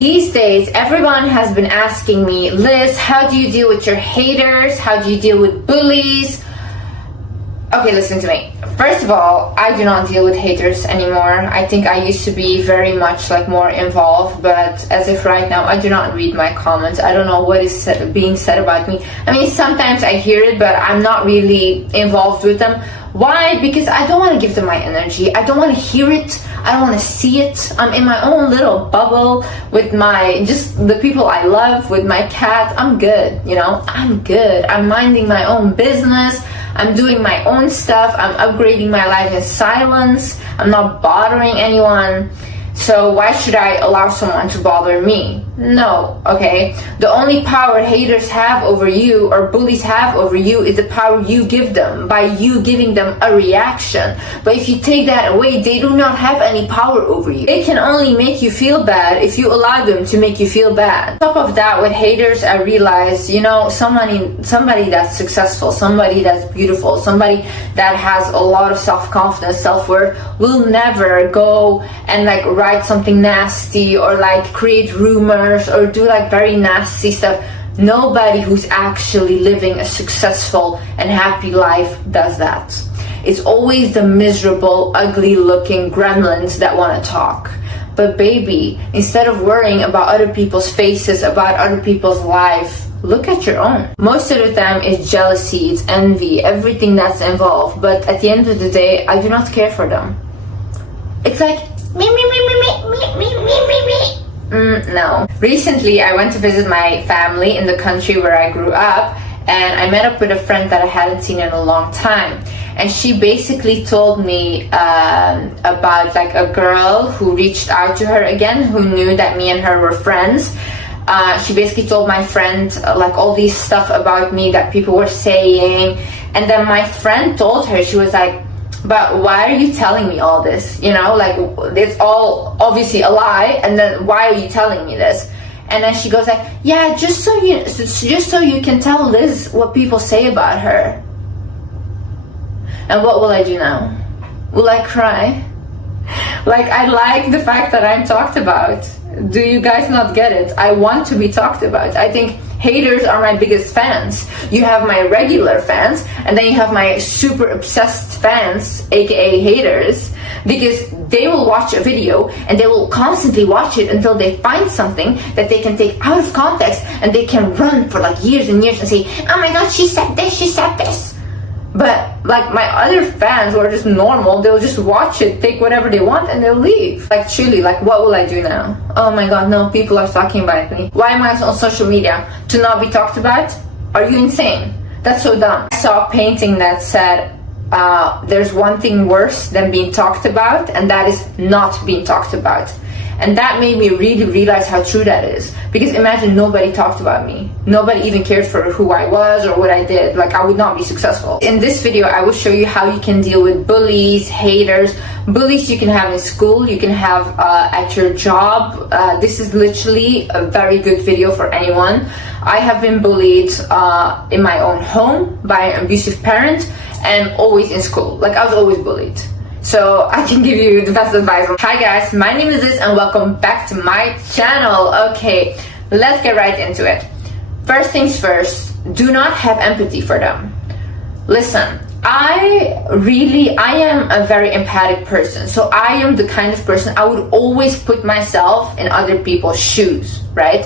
These days, everyone has been asking me, Liz, how do you deal with your haters? How do you deal with bullies? Okay, listen to me. First of all, I do not deal with haters anymore. I think I used to be very much more involved, but as if right now I do not read my comments. I don't know what is being said about me. I mean, sometimes I hear it, but I'm not really involved with them. Why? Because I don't want to give them my energy. I don't want to hear it. I don't want to see it. I'm in my own little bubble with just the people I love, with my cat. I'm good, I'm good. I'm minding my own business. I'm doing my own stuff. I'm upgrading my life in silence. I'm not bothering anyone. So why should I allow someone to bother me? No, okay? The only power haters have over you or bullies have over you is the power you give them by you giving them a reaction. But if you take that away, they do not have any power over you. They can only make you feel bad if you allow them to make you feel bad. On top of that, with haters, I realized, somebody that's successful, somebody that's beautiful, somebody that has a lot of self-confidence, self-worth, will never go and write something nasty or create rumors or do very nasty stuff. Nobody who's actually living a successful and happy life does that. It's always the miserable, ugly looking gremlins that want to talk. But baby, instead of worrying about other people's faces, about other people's life, look at your own. Most of the time it's jealousy, it's envy, everything that's involved. But at the end of the day, I do not care for them. It's no. Recently, I went to visit my family in the country where I grew up, and I met up with a friend that I hadn't seen in a long time. And she basically told me about a girl who reached out to her again, who knew that me and her were friends. She basically told my friend all these stuff about me that people were saying, and then my friend told her, she was like, but why are you telling me all this? It's all obviously a lie, and then why are you telling me this? And then she goes yeah, just so you can tell Liz what people say about her. And what will I do now? Will I cry? I like the fact that I'm talked about. Do you guys not get it? I want to be talked about. I think haters are my biggest fans. You have my regular fans, and then you have my super obsessed fans, aka haters, because they will watch a video and they will constantly watch it until they find something that they can take out of context, and they can run for years and years and say, oh my god, she said this. But my other fans who are just normal, they'll just watch it, take whatever they want, and they'll leave. Truly, what will I do now? Oh my god, no, people are talking about me. Why am I on social media? To not be talked about? Are you insane? That's so dumb. I saw a painting that said, there's one thing worse than being talked about, and that is not being talked about. And that made me really realize how true that is. Because imagine nobody talked about me. Nobody even cared for who I was or what I did. I would not be successful. In this video, I will show you how you can deal with bullies, haters. Bullies you can have in school, you can have at your job. This is literally a very good video for anyone. I have been bullied in my own home by an abusive parent, and always in school. I was always bullied. So I can give you the best advice. Hi guys, my name is Liz and welcome back to my channel. Okay, let's get right into it. First things first, do not have empathy for them. Listen, I am a very empathic person. So I am the kind of person, I would always put myself in other people's shoes, right?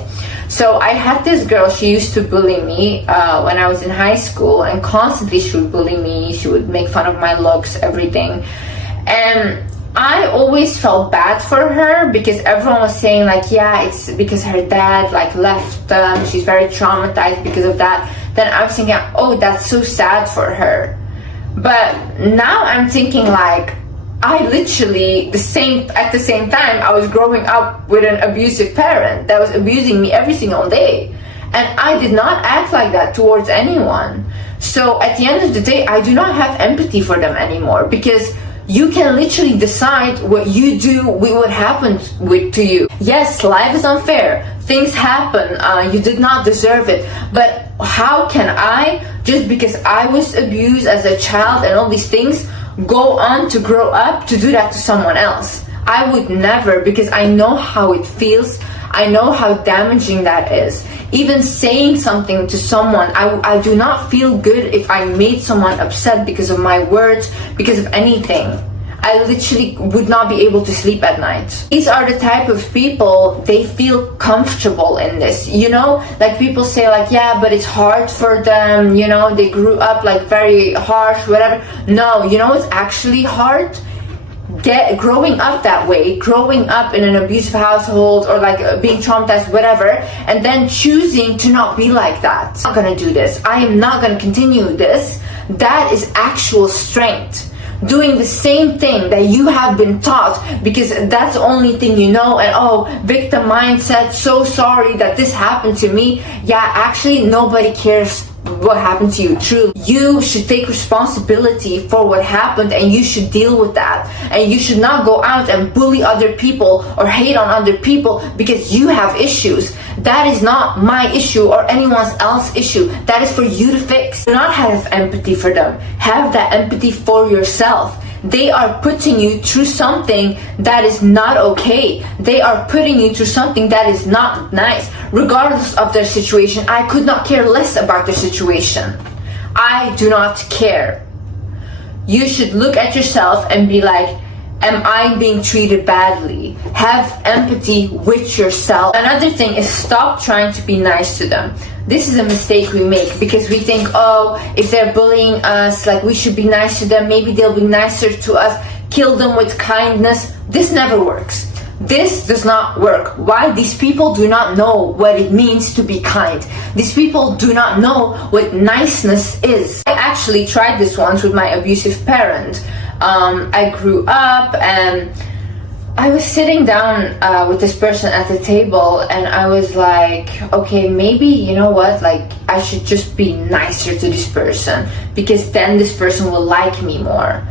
So I had this girl, she used to bully me when I was in high school, and constantly she would bully me, she would make fun of my looks, everything. And I always felt bad for her because everyone was saying yeah, it's because her dad left, she's very traumatized because of that. Then I was thinking, oh, that's so sad for her. But now I'm thinking I literally, at the same time, I was growing up with an abusive parent that was abusing me every single day. And I did not act like that towards anyone. So at the end of the day, I do not have empathy for them anymore, because you can literally decide what you do with what happens to you. Yes, life is unfair. Things happen. You did not deserve it. But how can I, just because I was abused as a child and all these things, go on to grow up to do that to someone else? I would never, because I know how it feels. I know how damaging that is. Even saying something to someone, I do not feel good if I made someone upset because of my words, because of anything. I literally would not be able to sleep at night. These are the type of people, they feel comfortable in this, you know? Like people say like, yeah, but it's hard for them, you know, they grew up like very harsh, whatever. No, you know, it's actually hard. Growing up that way, growing up in an abusive household or like being traumatized, whatever, and then choosing to not be like that. I'm not gonna do this. I am not gonna continue this. That is actual strength. Doing the same thing that you have been taught because that's the only thing you know, and oh, victim mindset, so sorry that this happened to me. Yeah, actually nobody cares what happened to you. Truly, you should take responsibility for what happened and you should deal with that, and you should not go out and bully other people or hate on other people because you have issues. That is not my issue or anyone else's issue. That is for you to fix. Do not have empathy for them. Have that empathy for yourself. They are putting you through something that is not okay. They are putting you through something that is not nice. Regardless of their situation, I could not care less about their situation. I do not care. You should look at yourself and be like, am I being treated badly? Have empathy with yourself. Another thing is stop trying to be nice to them. This is a mistake we make because we think, oh, if they're bullying us, like we should be nice to them. Maybe they'll be nicer to us. Kill them with kindness. This never works. This does not work. Why? These people do not know what it means to be kind. These people do not know what niceness is. I actually tried this once with my abusive parent. I grew up and I was sitting down with this person at the table and I was like, okay, maybe, you know what, like I should just be nicer to this person because then this person will like me more.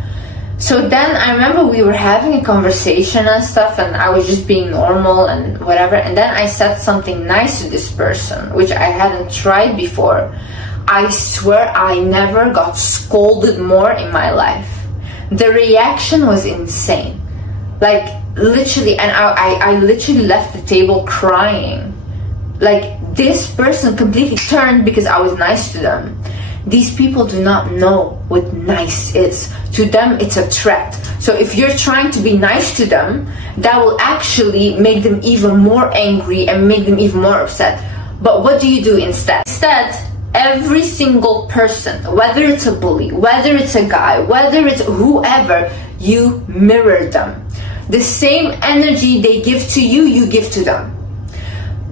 So then I remember we were having a conversation and stuff and I was just being normal and whatever, and then I said something nice to this person, which I hadn't tried before. I swear I never got scolded more in my life. The reaction was insane. Like literally, and I literally left the table crying. Like this person completely turned because I was nice to them. These people do not know what nice is. To them, it's a threat. So if you're trying to be nice to them, that will actually make them even more angry and make them even more upset. But what do you do instead? Instead, every single person, whether it's a bully, whether it's a guy, whether it's whoever, you mirror them. The same energy they give to you, you give to them.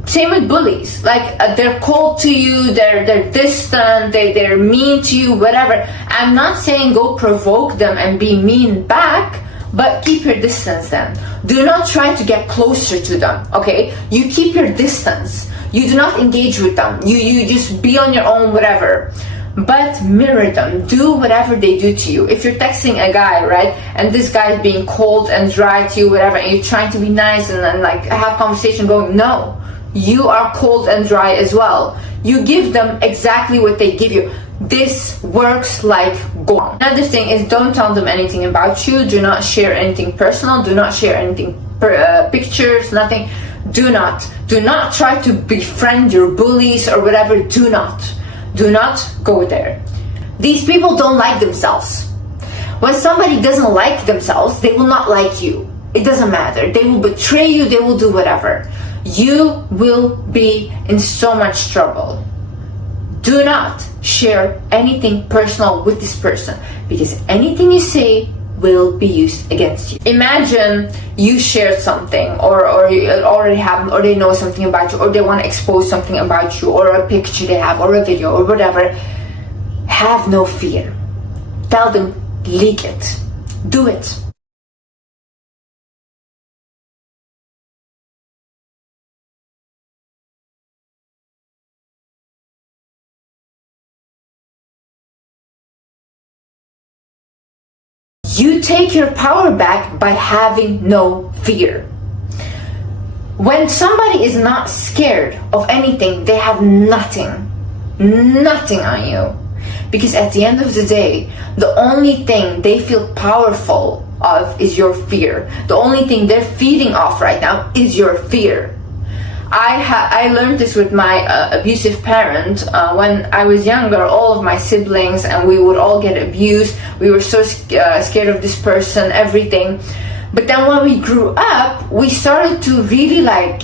Same with bullies, like they're cold to you, they're distant, they're mean to you, whatever. I'm not saying go provoke them and be mean back, but keep your distance then. Do not try to get closer to them, okay? You keep your distance. You do not engage with them. You just be on your own, whatever. But mirror them. Do whatever they do to you. If you're texting a guy, right, and this guy is being cold and dry to you, whatever, and you're trying to be nice and then like have conversation going, no. You are cold and dry as well. You give them exactly what they give you. This works like gold. Another thing is don't tell them anything about you. Do not share anything personal. Do not share anything, pictures, nothing. Do not try to befriend your bullies or whatever. Do not go there. These people don't like themselves. When somebody doesn't like themselves, they will not like you. It doesn't matter. They will betray you. They will do whatever. You will be in so much trouble. Do not share anything personal with this person because anything you say will be used against you. Imagine you shared something or it already happened, or they know something about you, or they want to expose something about you, or a picture they have, or a video, or whatever. Have no fear. Tell them, leak it. Do it. You take your power back by having no fear. When somebody is not scared of anything, they have nothing on you. Because at the end of the day, the only thing they feel powerful of is your fear. The only thing they're feeding off right now is your fear. I learned this with my abusive parent. When I was younger, all of my siblings and we would all get abused. We were so scared of this person, everything. But then when we grew up, we started to really like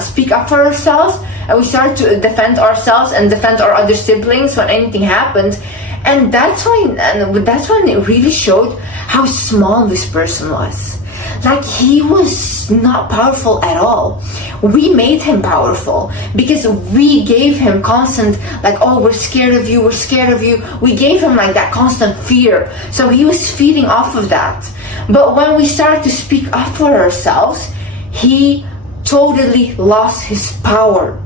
speak up for ourselves, and we started to defend ourselves and defend our other siblings when anything happened. And that's when it really showed how small this person was. Like, he was not powerful at all. We made him powerful because we gave him constant, like, oh, we're scared of you, we're scared of you. We gave him like that constant fear. So he was feeding off of that. But when we started to speak up for ourselves, he totally lost his power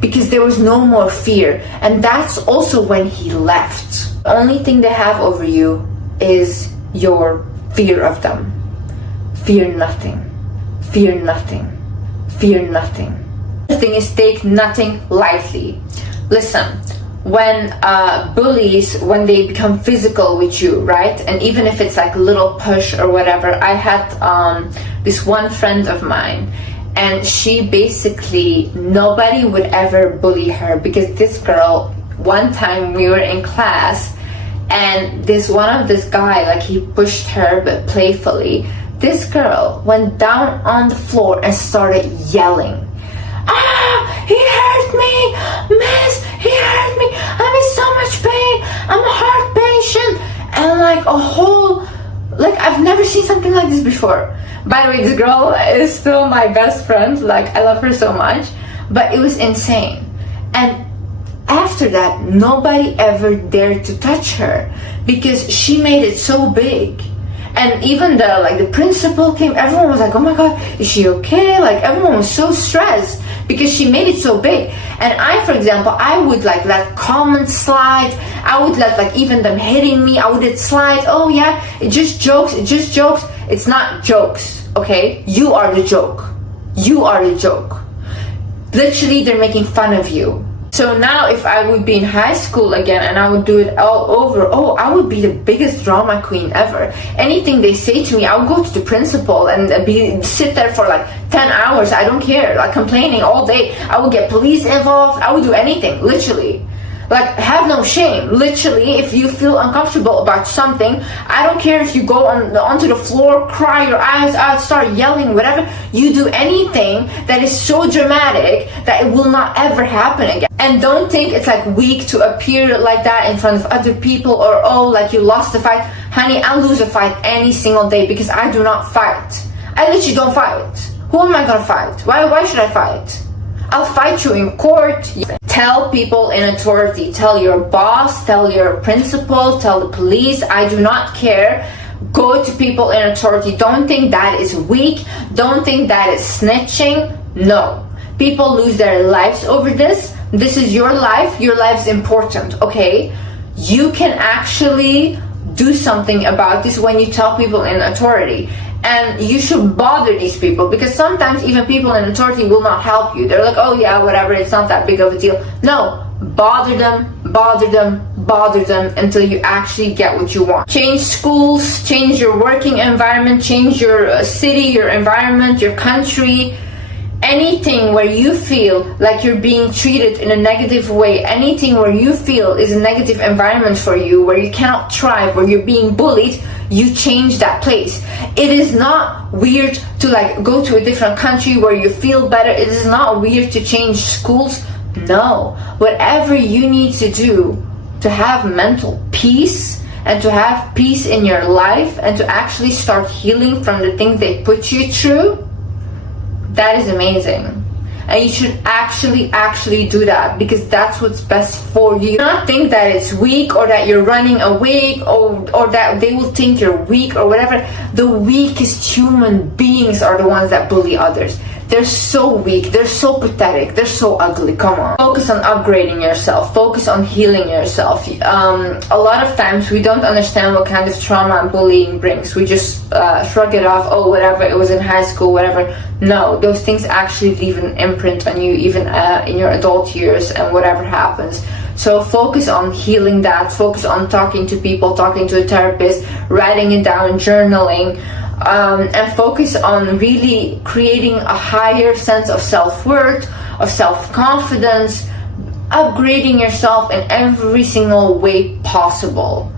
because there was no more fear. And that's also when he left. The only thing they have over you is your fear of them. Fear nothing. Fear nothing. Fear nothing. The thing is, take nothing lightly. Listen, when bullies, when they become physical with you, right? And even if it's like a little push or whatever, I had this one friend of mine, and she basically, nobody would ever bully her because this girl, one time we were in class, and this guy, like, he pushed her but playfully. This girl went down on the floor and started yelling, "Ah, he hurt me, miss, he hurt me, I'm in so much pain, I'm a heart patient." And like a whole, like, I've never seen something like this before. By the way, this girl is still my best friend, like, I love her so much, but it was insane. And after that, nobody ever dared to touch her because she made it so big. And even the principal came, everyone was like, oh my god, is she okay? Like, everyone was so stressed because she made it so big. And I, for example, I would like let comments slide. I would let like even them hitting me, I would let slide. Oh yeah, it's just jokes, it's just jokes. It's not jokes, okay? You are the joke. You are the joke. Literally, they're making fun of you. So now if I would be in high school again and I would do it all over, oh, I would be the biggest drama queen ever. Anything they say to me, I would go to the principal and sit there for like 10 hours. I don't care, like complaining all day. I would get police involved. I would do anything, literally. Like, have no shame. Literally, if you feel uncomfortable about something, I don't care if you go onto the floor, cry your eyes out, start yelling, whatever. You do anything that is so dramatic that it will not ever happen again. And don't think it's like weak to appear like that in front of other people, or oh, like you lost the fight. Honey, I lose a fight any single day because I do not fight. I literally don't fight. Who am I gonna fight? Why should I fight? I'll fight you in court. Tell people in authority. Tell your boss, tell your principal, tell the police. I do not care. Go to people in authority. Don't think that is weak. Don't think that is snitching. No. People lose their lives over this. This is your life. Your life is important, okay? You can actually do something about this when you tell people in authority. And you should bother these people, because sometimes even people in authority will not help you. They're like, oh yeah, whatever, it's not that big of a deal. No, bother them, bother them, bother them until you actually get what you want. Change schools, change your working environment, change your city, your environment, your country. Anything where you feel like you're being treated in a negative way, anything where you feel is a negative environment for you, where you cannot thrive, where you're being bullied, you change that place. It is not weird to like go to a different country where you feel better. It is not weird to change schools. No, whatever you need to do to have mental peace and to have peace in your life and to actually start healing from the things they put you through, that is amazing. And you should actually do that, because that's what's best for you. Do not think that it's weak, or that you're running away, or that they will think you're weak or whatever. The weakest human beings are the ones that bully others. They're so weak, they're so pathetic, they're so ugly. Come on. Focus on upgrading yourself, focus on healing yourself. A lot of times we don't understand what kind of trauma bullying brings. We just shrug it off, oh whatever, it was in high school, whatever. No, those things actually leave an imprint on you, even in your adult years and whatever happens. So focus on healing that, focus on talking to people, talking to a therapist, writing it down, journaling. and focus on really creating a higher sense of self-worth, of self-confidence, upgrading yourself in every single way possible.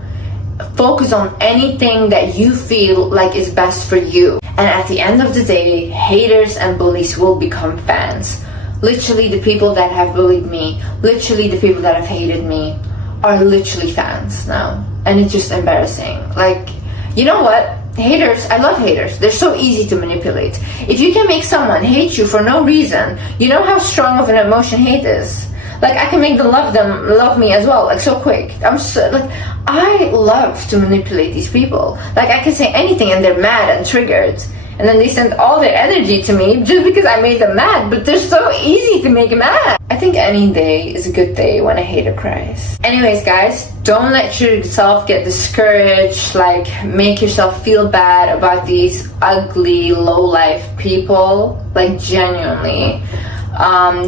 Focus on anything that you feel like is best for you. And at the end of the day, haters and bullies will become fans. Literally, the people that have bullied me, literally the people that have hated me, are literally fans now. And it's just embarrassing. Like, you know what? Haters, I love haters. They're so easy to manipulate. If you can make someone hate you for no reason, you know how strong of an emotion hate is. Like, I can make them love me as well, like, so quick. I love to manipulate these people. Like, I can say anything and they're mad and triggered. And then they send all their energy to me just because I made them mad. But they're so easy to make mad. I think any day is a good day when a hater cries. Anyways, guys, don't let yourself get discouraged. Like, make yourself feel bad about these ugly, low-life people. Like, genuinely.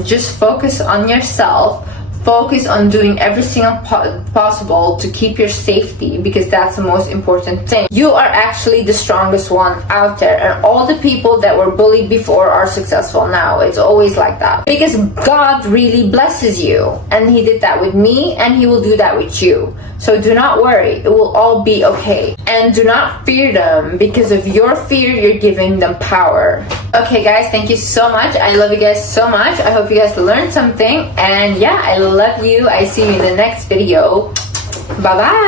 Just focus on yourself. Focus on doing everything possible to keep your safety, because that's the most important thing. You are actually the strongest one out there, and all the people that were bullied before are successful now. It's always like that, because God really blesses you, and He did that with me, and He will do that with you. So do not worry, it will all be okay. And do not fear them, because of your fear, you're giving them power. Okay guys, thank you so much. I love you guys so much. I hope you guys learned something, and yeah, I love you. I see you in the next video. Bye bye.